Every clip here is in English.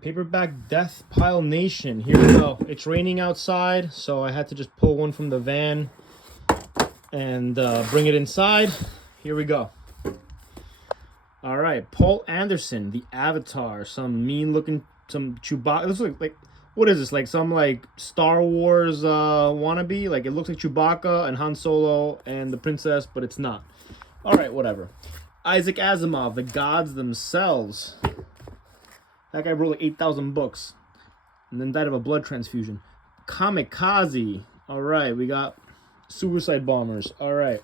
Paperback Death Pile Nation. Here we go. It's raining outside, so I had to just pull one from the van and bring it inside. Here we go. All right, Paul Anderson, the Avatar. Some mean-looking, some Chewbacca. It looks like what is this? Like some like Star Wars wannabe? Like it looks like Chewbacca and Han Solo and the princess, but it's not. All right, whatever. Isaac Asimov, The Gods Themselves. That guy wrote like 8,000 books and then died of a blood transfusion. Kamikaze. All right, we got Suicide Bombers. All right.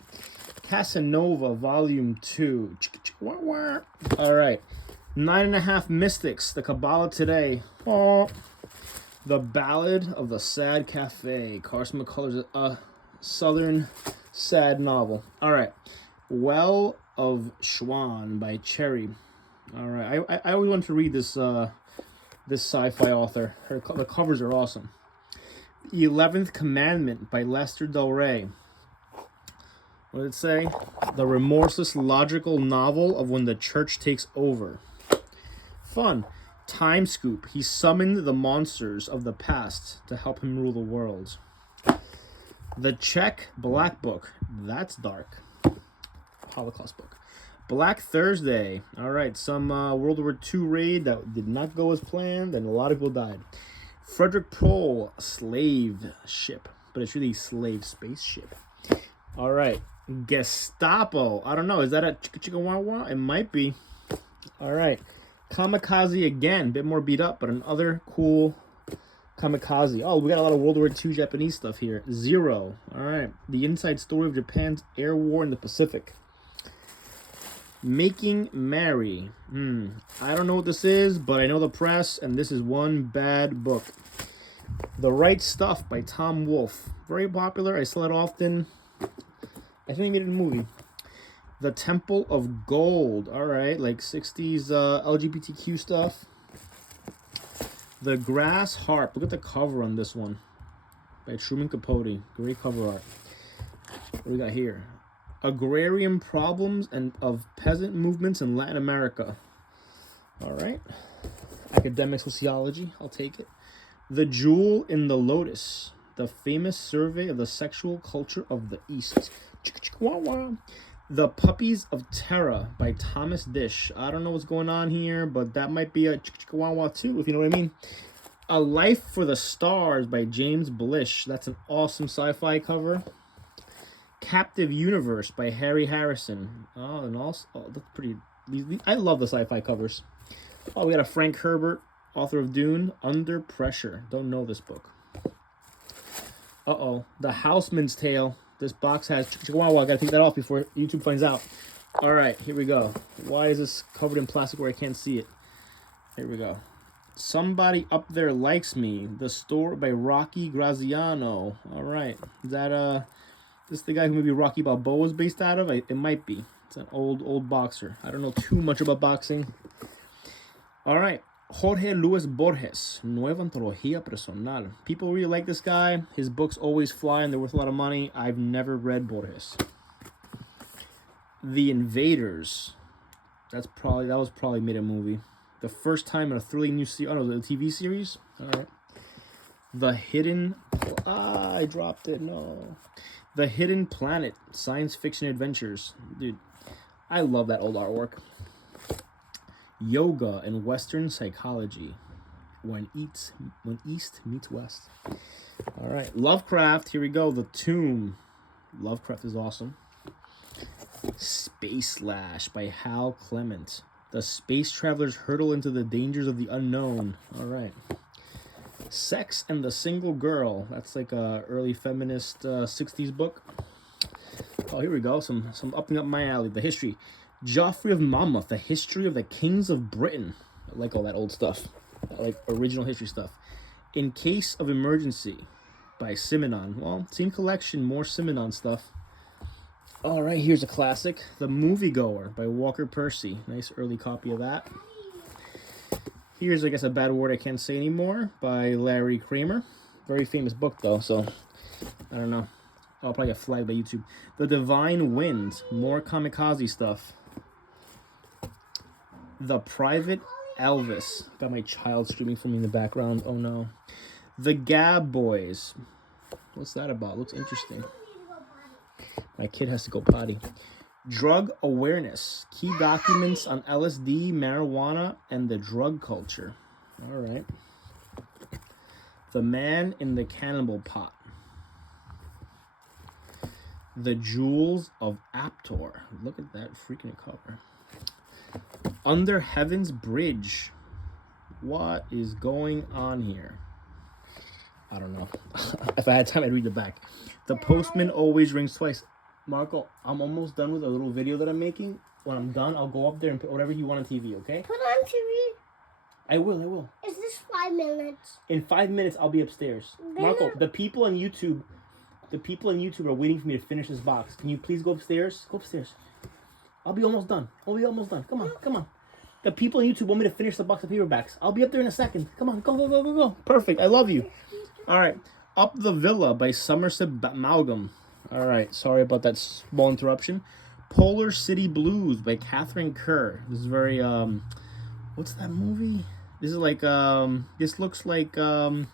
Casanova, Volume 2. All right. 9.5 Mystics, The Kabbalah Today. Oh. The Ballad of the Sad Cafe. Carson McCullers' a southern sad novel. All right. Well of Schwan by Cherry. All right. I always wanted to read this this sci-fi author. The covers are awesome. The 11th Commandment by Lester Del Rey. What did it say? The remorseless logical novel of when the church takes over. Fun. Time Scoop. He summoned the monsters of the past to help him rule the world. The Czech Black Book. That's dark. Holocaust book. Black Thursday. All right, some World War II raid that did not go as planned, and a lot of people died. Frederik Pohl, Slave Ship, but it's really Slave Spaceship. All right, Gestapo. I don't know. Is that a chicka chicka wah wah? It might be. All right, Kamikaze again. Bit more beat up, but another cool Kamikaze. Oh, we got a lot of World War II Japanese stuff here. Zero. All right, the inside story of Japan's air war in the Pacific. Making Mary. I don't know what this is, but I know the press, and this is one bad book. The Right Stuff by Tom Wolfe. Very popular. I saw it often. I think they made it a movie. The Temple of Gold. All right, like 60s LGBTQ stuff. The Grass Harp. Look at the cover on this one. By Truman Capote. Great cover art. What do we got here? Agrarian Problems and of Peasant Movements in Latin America. All right. Academic Sociology. I'll take it. The Jewel in the Lotus. The Famous Survey of the Sexual Culture of the East. The Puppies of Terra by Thomas Dish. I don't know what's going on here, but that might be a too, if you know what I mean. A Life for the Stars by James Blish. That's an awesome sci-fi cover. Captive Universe by Harry Harrison. Oh, and also, that's pretty. I love the sci-fi covers. Oh, we got a Frank Herbert, author of Dune. Under Pressure. Don't know this book. The Houseman's Tale. This box has. Wow, I gotta take that off before YouTube finds out. All right, here we go. Why is this covered in plastic where I can't see it? Here we go. Somebody Up There Likes Me. The Story by Rocky Graziano. All right, is that this is the guy who maybe Rocky Balboa is based out of? It might be. It's an old boxer. I don't know too much about boxing. All right. Jorge Luis Borges. Nueva Antología Personal. People really like this guy. His books always fly and they're worth a lot of money. I've never read Borges. The Invaders. That was probably made a movie. The first time in a thrilling new series. Oh no, the TV series. All right. The Hidden. I dropped it. No. The Hidden Planet, Science Fiction Adventures. Dude, I love that old artwork. Yoga and Western Psychology. When East meets West. All right, Lovecraft. Here we go. The Tomb. Lovecraft is awesome. Space Slash by Hal Clement. The space travelers hurtle into the dangers of the unknown. All right. Sex and the Single Girl. That's like a early feminist 60s book. Oh, here we go. Some up my alley. The history. Joffrey of Monmouth. The History of the Kings of Britain. I like all that old stuff. I like original history stuff. In Case of Emergency by Simenon. Well, same collection, more Simenon stuff. All right, here's a classic. The Moviegoer by Walker Percy. Nice early copy of that. Here's, I guess, a bad word I can't say anymore by Larry Kramer. Very famous book, though, so I don't know. I'll probably get flagged by YouTube. The Divine Wind. More Kamikaze stuff. The Private Elvis. Got my child screaming for me in the background. Oh no. The Gab Boys. What's that about? Looks interesting. My kid has to go potty. Drug Awareness. Key documents on LSD, marijuana, and the drug culture. All right. The Man in the Cannibal Pot. The Jewels of Aptor. Look at that freaking cover. Under Heaven's Bridge. What is going on here? I don't know. If I had time, I'd read the back. The Postman Always Rings Twice. Marco, I'm almost done with a little video that I'm making. When I'm done, I'll go up there and put whatever you want on TV, okay? Put on TV. I will. Is this 5 minutes? In 5 minutes, I'll be upstairs. Marco, the people on YouTube are waiting for me to finish this box. Can you please go upstairs? Go upstairs. I'll be almost done. Come on. The people on YouTube want me to finish the box of paperbacks. I'll be up there in a second. Come on, go. Perfect. I love you. All right. Up the Villa by Somerset Maugham. All right. Sorry about that small interruption. Polar City Blues by Catherine Kerr. This is very what's that movie? This is like this looks like the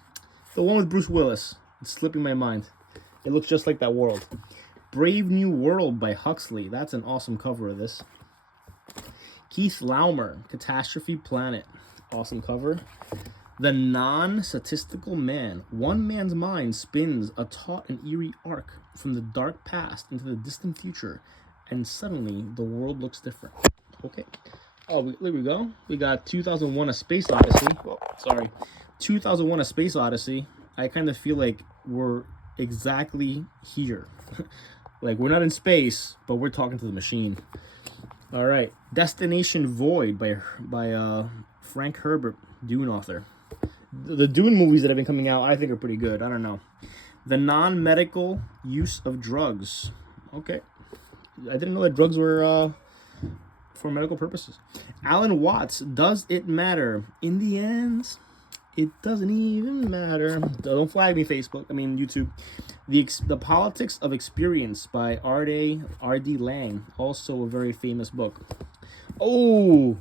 one with Bruce Willis. It's slipping my mind. It looks just like that world. Brave New World by Huxley. That's an awesome cover of this. Keith Laumer, Catastrophe Planet. Awesome cover. The Non-Statistical Man. One man's mind spins a taut and eerie arc from the dark past into the distant future, and suddenly the world looks different. Okay. Oh, there we go. We got 2001: A Space Odyssey. Oh, sorry. 2001: A Space Odyssey. I kind of feel like we're exactly here. Like, we're not in space, but we're talking to the machine. All right. Destination Void by Frank Herbert, Dune author. The Dune movies that have been coming out, I think, are pretty good. I don't know. The Non-Medical Use of Drugs. Okay. I didn't know that drugs were for medical purposes. Alan Watts, Does It Matter? In the end, it doesn't even matter. Don't flag me, YouTube. The Politics of Experience by R.D. Lang, also a very famous book. Oh,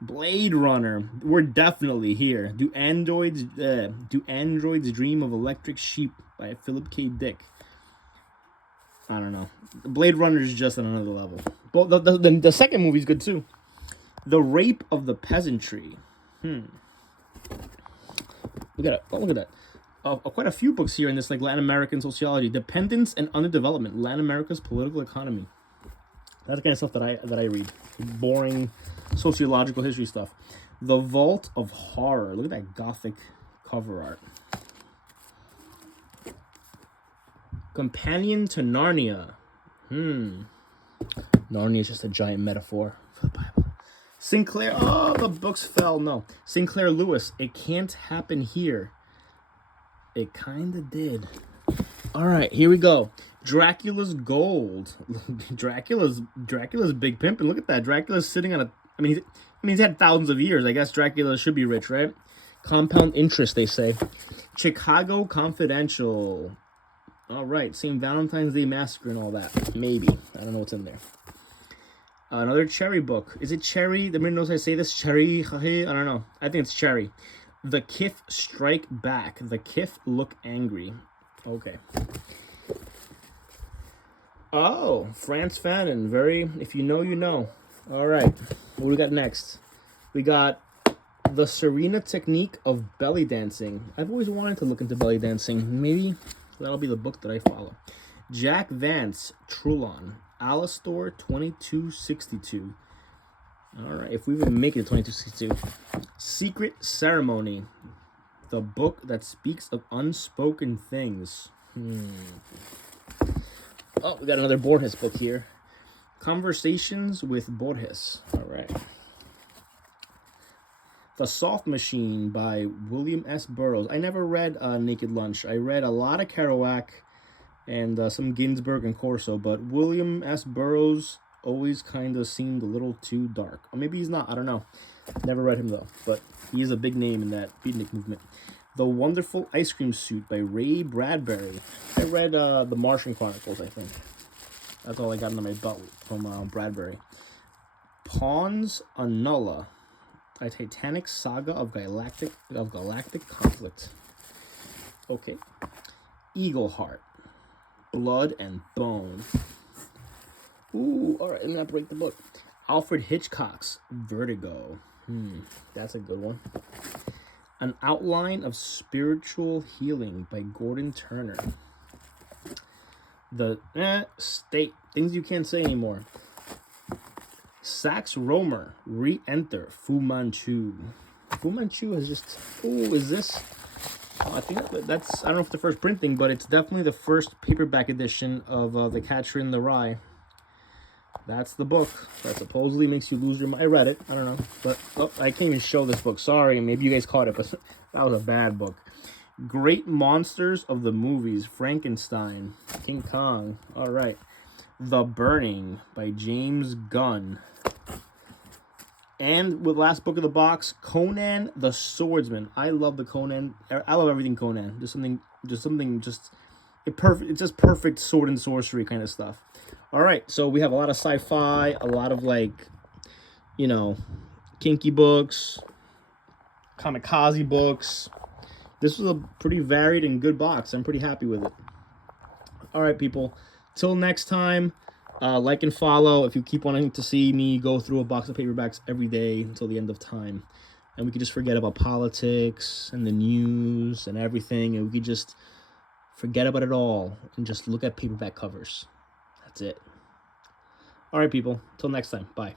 Blade Runner. We're definitely here. Do androids dream of electric sheep by Philip K. Dick. I don't know. Blade Runner is just on another level. But the second movie's good too. The Rape of the Peasantry. Look at that. Quite a few books here in this, like Latin American sociology, dependence and underdevelopment, Latin America's political economy. That's the kind of stuff that I read. Boring sociological history stuff. The Vault of Horror. Look at that gothic cover art. Companion to Narnia. Narnia is just a giant metaphor for the Bible. Sinclair. Oh, the books fell. No. Sinclair Lewis. It Can't Happen Here. It kind of did. All right, here we go. Dracula's Gold. Dracula's big pimpin'. Look at that. Dracula's sitting on a... he's had thousands of years. I guess Dracula should be rich, right? Compound interest, they say. Chicago Confidential. All right, St. Valentine's Day Massacre and all that. Maybe. I don't know what's in there. Another Cherry book. Is it Cherry? The minute knows I say this. Cherry. I don't know. I think it's Cherry. The Kith Strike Back. The Kith Look Angry. Okay. Oh, Frantz Fanon. Very, if you know, you know. All right. What do we got next? We got The Serena Technique of Belly Dancing. I've always wanted to look into belly dancing. Maybe that'll be the book that I follow. Jack Vance, Trulon. Alastor 2262. All right, if we even make it to 2262. Secret Ceremony. The book that speaks of unspoken things. Oh, we got another Borges book here. Conversations with Borges. All right. The Soft Machine by William S. Burroughs. I never read Naked Lunch. I read a lot of Kerouac and some Ginsberg and Corso, but William S. Burroughs always kind of seemed a little too dark. Or maybe he's not. I don't know. Never read him, though. But he is a big name in that beatnik movement. The Wonderful Ice Cream Suit by Ray Bradbury. I read The Martian Chronicles, I think. That's all I got under my belt from Bradbury. Pawns Anulla. A Titanic Saga of Galactic Conflict. Okay. Eagle Heart. Blood and Bone. Ooh, all right, let me not break the book. Alfred Hitchcock's Vertigo. That's a good one. An Outline of Spiritual Healing by Gordon Turner. The State. Things you can't say anymore. Sax Rohmer. Re-enter Fu Manchu. Fu Manchu has just... Ooh, is this... I think that's... I don't know if it's the first printing, but it's definitely the first paperback edition of The Catcher in the Rye. That's the book that supposedly makes you lose your mind. I read it. I don't know. But I can't even show this book. Sorry. Maybe you guys caught it, but that was a bad book. Great Monsters of the Movies. Frankenstein. King Kong. All right. The Burning by James Gunn. And with last book of the box, Conan the Swordsman. I love the Conan. I love everything Conan. It's just perfect sword and sorcery kind of stuff. All right, so we have a lot of sci-fi, a lot of kinky books, kamikaze books. This was a pretty varied and good box. I'm pretty happy with it. All right, people. Till next time, like and follow if you keep wanting to see me go through a box of paperbacks every day until the end of time. And we could just forget about politics and the news and everything, and we could just forget about it all and just look at paperback covers. That's it. All right, people. Till next time. Bye.